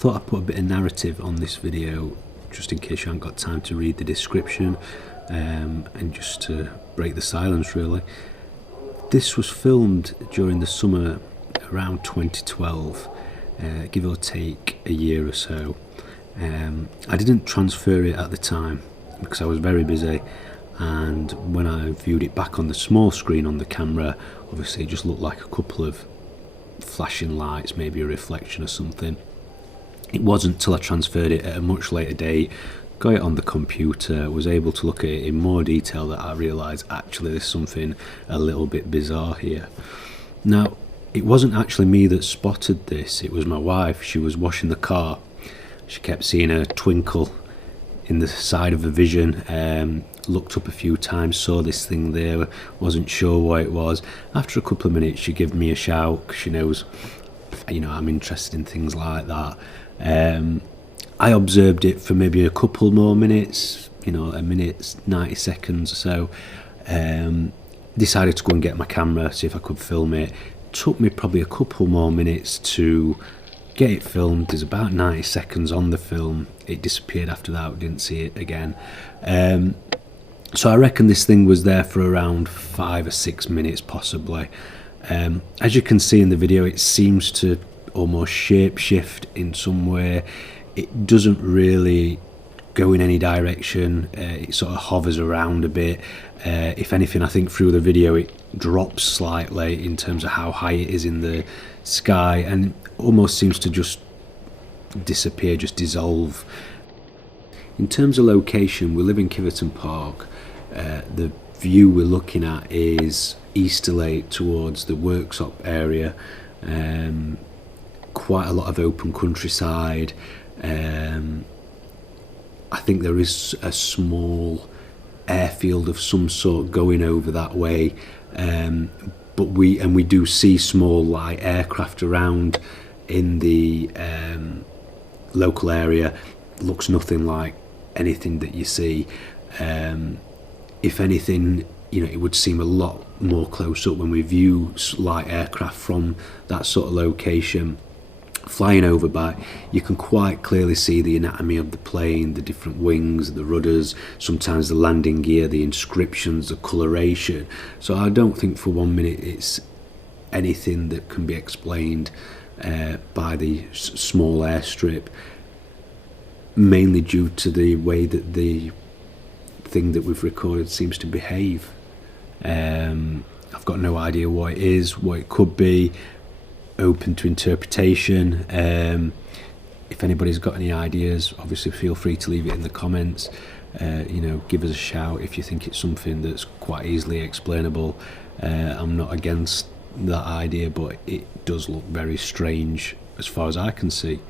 thought I'd put a bit of narrative on this video just in case you haven't got time to read the description, and just to break the silence really. This was filmed during the summer around 2012, give or take a year or so. I didn't transfer it at the time because I was very busy, and when I viewed it back on the small screen on the camera, obviously it just looked like a couple of flashing lights, maybe a reflection or something. It wasn't till I transferred it at a much later date, got it on the computer, was able to look at it in more detail, that I realised actually there's something a little bit bizarre here. Now, it wasn't actually me that spotted this, it was my wife. She was washing the car. She kept seeing a twinkle in the side of the vision, looked up a few times, saw this thing there, wasn't sure what it was. After a couple of minutes she gave me a shout, 'cause she knows, you know, I'm interested in things like that. I observed it for maybe a couple more minutes, you know, a minute, 90 seconds or so. Decided to go and get my camera, see if I could film it. Took me probably a couple more minutes to get it filmed. There's about 90 seconds on the film. It disappeared after that, we didn't see it again. So I reckon this thing was there for around 5 or 6 minutes possibly. As you can see in the video, it seems to almost shape shift in some way. It doesn't really go in any direction, it sort of hovers around a bit. If anything, I think through the video it drops slightly in terms of how high it is in the sky, and almost seems to just disappear, just dissolve. In terms of location, we live in Kiveton Park. The view we're looking at is easterly towards the worksop area. Quite a lot of open countryside. I think there is a small airfield of some sort going over that way, but we do see small light aircraft around in the local area. Looks nothing like anything that you see. If anything, you know, it would seem a lot more close up when we view light aircraft from that sort of location. Flying over by, you can quite clearly see the anatomy of the plane, the different wings, the rudders, sometimes the landing gear, the inscriptions, the coloration. So I don't think for 1 minute it's anything that can be explained by the small airstrip, mainly due to the way that the thing that we've recorded seems to behave. I've got no idea what it is, what it could be. Open to interpretation. If anybody's got any ideas, obviously feel free to leave it in the comments. You know, give us a shout if you think it's something that's quite easily explainable. I'm not against that idea, but it does look very strange as far as I can see.